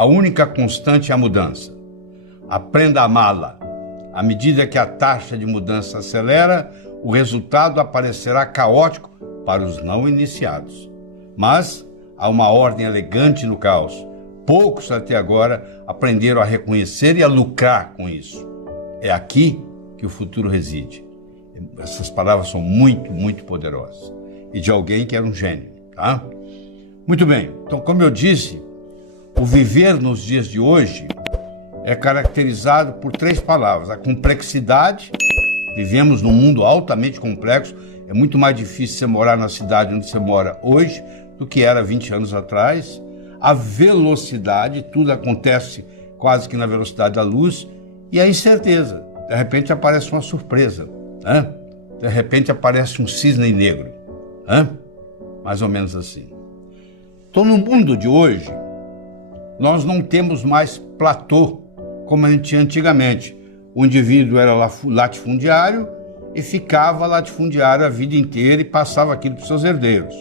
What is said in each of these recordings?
A única constante é a mudança. Aprenda a amá-la. À medida que a taxa de mudança acelera, o resultado aparecerá caótico para os não iniciados. Mas há uma ordem elegante no caos. Poucos até agora aprenderam a reconhecer e a lucrar com isso. É aqui que o futuro reside. Essas palavras são muito, muito poderosas. E de alguém que era um gênio, tá? Muito bem. Então, como eu disse, o viver nos dias de hoje é caracterizado por 3 palavras. A complexidade. Vivemos num mundo altamente complexo. É muito mais difícil você morar na cidade onde você mora hoje do que era 20 anos atrás. A velocidade, tudo acontece quase que na velocidade da luz. E a incerteza. De repente aparece uma surpresa. Né? De repente aparece um cisne negro. Né? Mais ou menos assim. Então, no mundo de hoje, nós não temos mais platô como a gente tinha antigamente. O indivíduo era latifundiário e ficava latifundiário a vida inteira e passava aquilo para os seus herdeiros.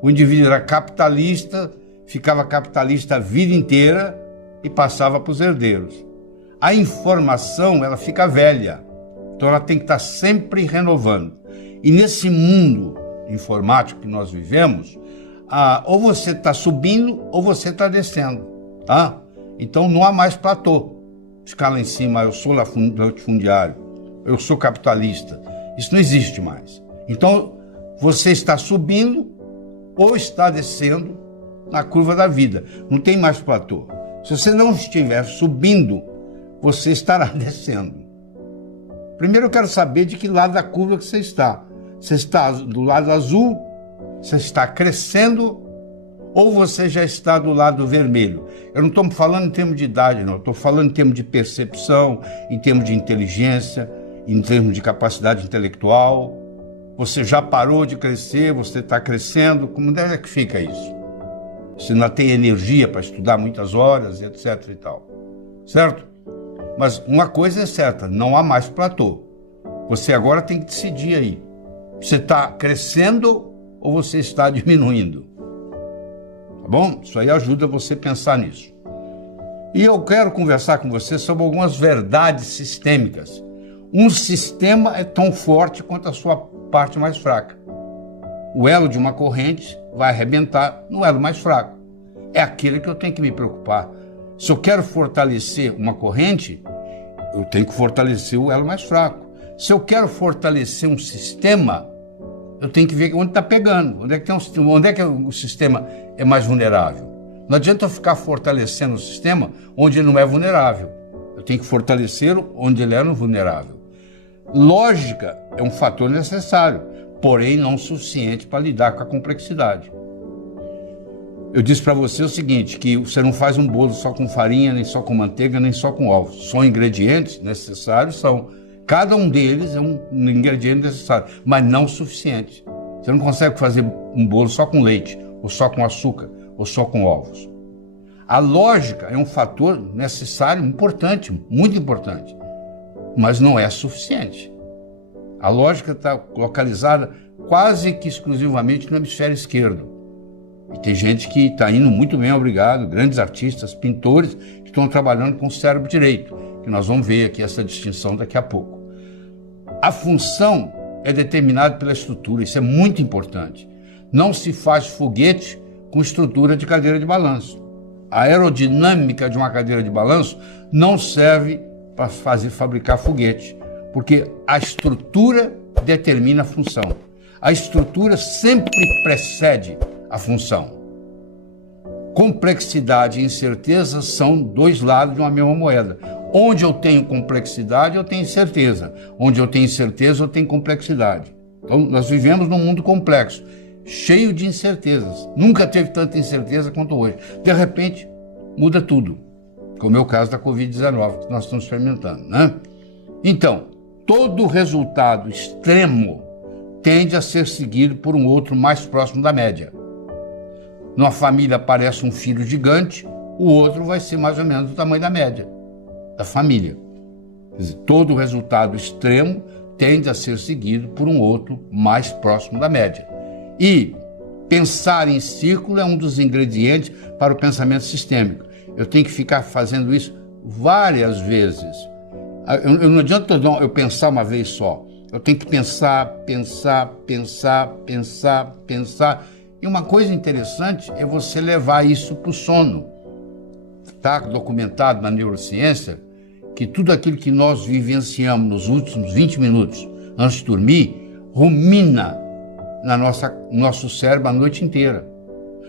O indivíduo era capitalista, ficava capitalista a vida inteira e passava para os herdeiros. A informação, ela fica velha, então ela tem que estar sempre renovando. E nesse mundo informático que nós vivemos, ou você está subindo ou você está descendo, tá? Então não há mais platô. Ficar lá em cima, eu sou latifundiário, eu sou capitalista. Isso não existe mais. Então, você está subindo ou está descendo na curva da vida. Não tem mais platô. Se você não estiver subindo, você estará descendo. Primeiro eu quero saber de que lado da curva que você está. Você está do lado azul, você está crescendo, ou você já está do lado vermelho. Eu não estou falando em termos de idade, não. Estou falando em termos de percepção, em termos de inteligência, em termos de capacidade intelectual. Você já parou de crescer, você está crescendo. Como é que fica isso? Você ainda tem energia para estudar muitas horas, etc. e tal. Certo? Mas uma coisa é certa, não há mais platô. Você agora tem que decidir aí. Você está crescendo ou você está diminuindo? Tá bom? Isso aí ajuda você a pensar nisso. E eu quero conversar com você sobre algumas verdades sistêmicas. Um sistema é tão forte quanto a sua parte mais fraca. O elo de uma corrente vai arrebentar no elo mais fraco. É aquele que eu tenho que me preocupar. Se eu quero fortalecer uma corrente, eu tenho que fortalecer o elo mais fraco. Se eu quero fortalecer um sistema, eu tenho que ver onde está pegando, onde é que o sistema é mais vulnerável. Não adianta eu ficar fortalecendo o sistema onde ele não é vulnerável. Eu tenho que fortalecê-lo onde ele é vulnerável. Lógica é um fator necessário, porém não suficiente para lidar com a complexidade. Eu disse para você o seguinte, que você não faz um bolo só com farinha, nem só com manteiga, nem só com ovos. São ingredientes necessários, são. Cada um deles é um ingrediente necessário, mas não suficiente. Você não consegue fazer um bolo só com leite, ou só com açúcar, ou só com ovos. A lógica é um fator necessário, importante, muito importante, mas não é suficiente. A lógica está localizada quase que exclusivamente no hemisfério esquerdo. E tem gente que está indo muito bem, obrigado, grandes artistas, pintores, que estão trabalhando com o cérebro direito, que nós vamos ver aqui essa distinção daqui a pouco. A função é determinada pela estrutura, isso é muito importante. Não se faz foguete com estrutura de cadeira de balanço. A aerodinâmica de uma cadeira de balanço não serve para fabricar foguete, porque a estrutura determina a função. A estrutura sempre precede a função. Complexidade e incerteza são 2 lados de uma mesma moeda. Onde eu tenho complexidade, eu tenho incerteza. Onde eu tenho incerteza, eu tenho complexidade. Então, nós vivemos num mundo complexo, cheio de incertezas. Nunca teve tanta incerteza quanto hoje. De repente, muda tudo. Como é o caso da Covid-19, que nós estamos experimentando, né? Então, todo resultado extremo tende a ser seguido por um outro mais próximo da média. Numa família aparece um filho gigante, o outro vai ser mais ou menos do tamanho da média da família. Quer dizer, todo resultado extremo tende a ser seguido por um outro mais próximo da média. E pensar em círculo é um dos ingredientes para o pensamento sistêmico. eu tenho que ficar fazendo isso várias vezes. Não adianta eu pensar uma vez só. Eu tenho que pensar. E uma coisa interessante é você levar isso para o sono. Está documentado na neurociência que tudo aquilo que nós vivenciamos nos últimos 20 minutos antes de dormir rumina no nosso cérebro a noite inteira.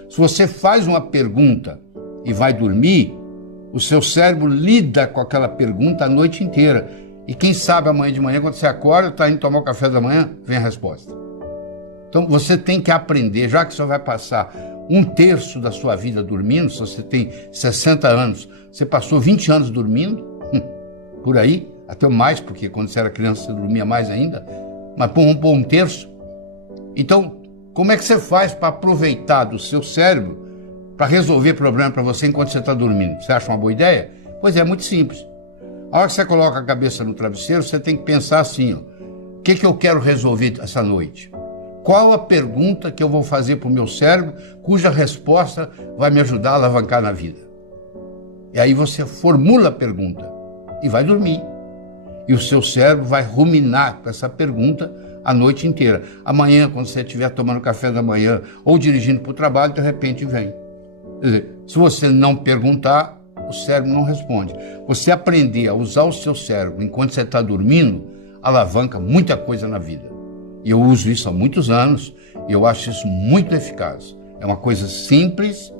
Se você faz uma pergunta e vai dormir, o seu cérebro lida com aquela pergunta a noite inteira. E quem sabe amanhã de manhã, quando você acorda, está indo tomar o café da manhã, vem a resposta. Então você tem que aprender, já que você vai passar 1/3 da sua vida dormindo, se você tem 60 anos, você passou 20 anos dormindo, por aí, até mais, porque quando você era criança você dormia mais ainda, mas vamos pôr 1/3. Então, como é que você faz para aproveitar do seu cérebro para resolver problema para você enquanto você está dormindo? Você acha uma boa ideia? Pois é, muito simples. A hora que você coloca a cabeça no travesseiro, você tem que pensar assim, ó, o que eu quero resolver essa noite? Qual a pergunta que eu vou fazer para o meu cérebro, cuja resposta vai me ajudar a alavancar na vida? E aí você formula a pergunta e vai dormir. E o seu cérebro vai ruminar com essa pergunta a noite inteira. Amanhã, quando você estiver tomando café da manhã ou dirigindo para o trabalho, de repente vem. Quer dizer, se você não perguntar, o cérebro não responde. Você aprender a usar o seu cérebro enquanto você está dormindo, alavanca muita coisa na vida. E eu uso isso há muitos anos e eu acho isso muito eficaz. É uma coisa simples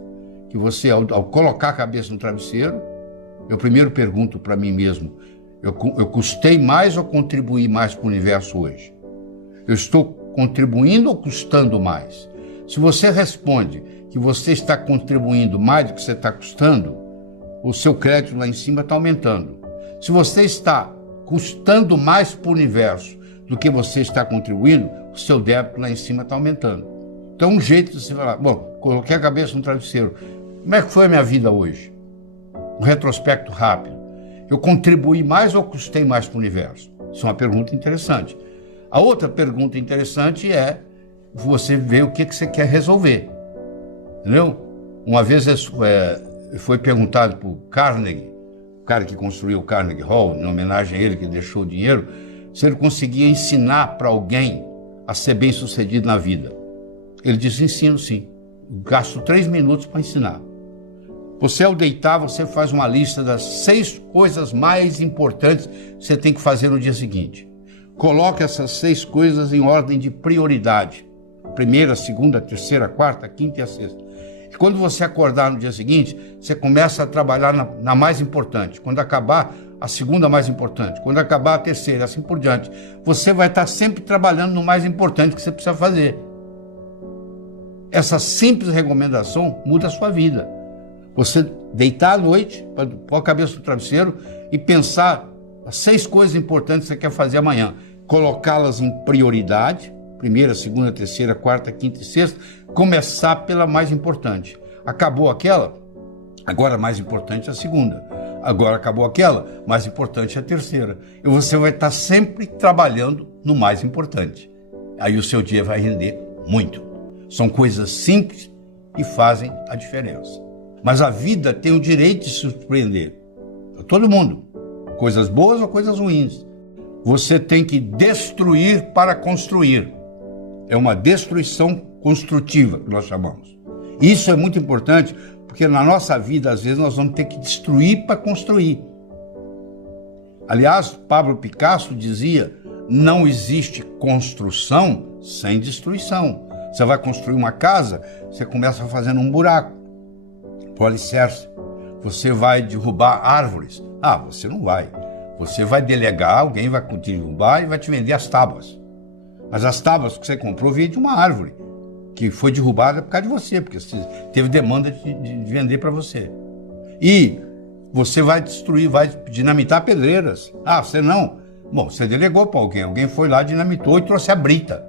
que você, ao colocar a cabeça no travesseiro, eu primeiro pergunto para mim mesmo, eu custei mais ou contribuí mais para o universo hoje? Eu estou contribuindo ou custando mais? Se você responde que você está contribuindo mais do que você está custando, o seu crédito lá em cima está aumentando. Se você está custando mais para o universo do que você está contribuindo, o seu débito lá em cima está aumentando. Então, um jeito de você falar, bom, coloquei a cabeça no travesseiro, como é que foi a minha vida hoje? Um retrospecto rápido. Eu contribuí mais ou custei mais para o universo? Isso é uma pergunta interessante. A outra pergunta interessante é você ver o que você quer resolver. Entendeu? Uma vez foi perguntado para o Carnegie, o cara que construiu o Carnegie Hall, em homenagem a ele que deixou o dinheiro, se ele conseguia ensinar para alguém a ser bem-sucedido na vida. Ele disse, ensino sim. Gasto 3 minutos para ensinar. Você, ao deitar, você faz uma lista das 6 coisas mais importantes que você tem que fazer no dia seguinte. Coloque essas 6 coisas em ordem de prioridade. Primeira, segunda, terceira, quarta, quinta e a sexta. E quando você acordar no dia seguinte, você começa a trabalhar na mais importante. Quando acabar, a segunda mais importante. Quando acabar, a terceira, assim por diante. Você vai estar sempre trabalhando no mais importante que você precisa fazer. Essa simples recomendação muda a sua vida. Você deitar à noite, pôr a cabeça no travesseiro e pensar as 6 coisas importantes que você quer fazer amanhã. Colocá-las em prioridade, primeira, segunda, terceira, quarta, quinta e sexta, começar pela mais importante. Acabou aquela, agora a mais importante é a segunda. Agora acabou aquela, mais importante é a terceira. E você vai estar sempre trabalhando no mais importante. Aí o seu dia vai render muito. São coisas simples e fazem a diferença. Mas a vida tem o direito de se surpreender. Todo mundo. Coisas boas ou coisas ruins. Você tem que destruir para construir. É uma destruição construtiva que nós chamamos. Isso é muito importante, porque na nossa vida, às vezes, nós vamos ter que destruir para construir. Aliás, Pablo Picasso dizia, não existe construção sem destruição. Você vai construir uma casa, você começa fazendo um buraco para o alicerce. Você vai derrubar árvores. Você não vai. Você vai delegar, alguém vai derrubar e vai te vender as tábuas. Mas as tábuas que você comprou vêm de uma árvore, que foi derrubada por causa de você, porque você teve demanda de vender para você. E você vai destruir, vai dinamitar pedreiras. Você não? Bom, você delegou para alguém. Alguém foi lá, dinamitou e trouxe a brita.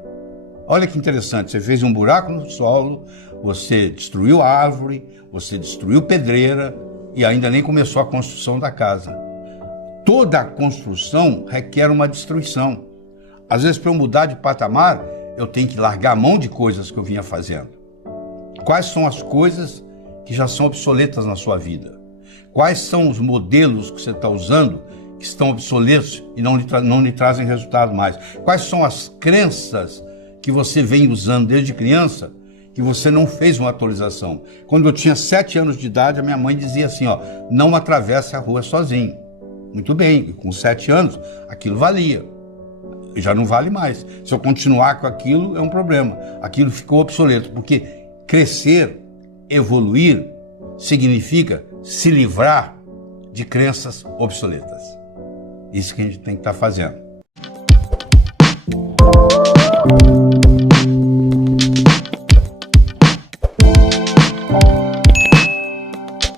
Olha que interessante, você fez um buraco no solo, você destruiu a árvore, você destruiu pedreira e ainda nem começou a construção da casa. Toda a construção requer uma destruição. Às vezes, para eu mudar de patamar, eu tenho que largar a mão de coisas que eu vinha fazendo. Quais são as coisas que já são obsoletas na sua vida? Quais são os modelos que você está usando que estão obsoletos e não lhe trazem resultado mais? Quais são as crenças que você vem usando desde criança que você não fez uma atualização? Quando eu tinha 7 anos de idade, a minha mãe dizia assim, ó, não atravesse a rua sozinho. Muito bem, com 7 anos, aquilo valia. Já não vale mais. Se eu continuar com aquilo, é um problema. Aquilo ficou obsoleto, porque crescer, evoluir, significa se livrar de crenças obsoletas. Isso que a gente tem que estar fazendo.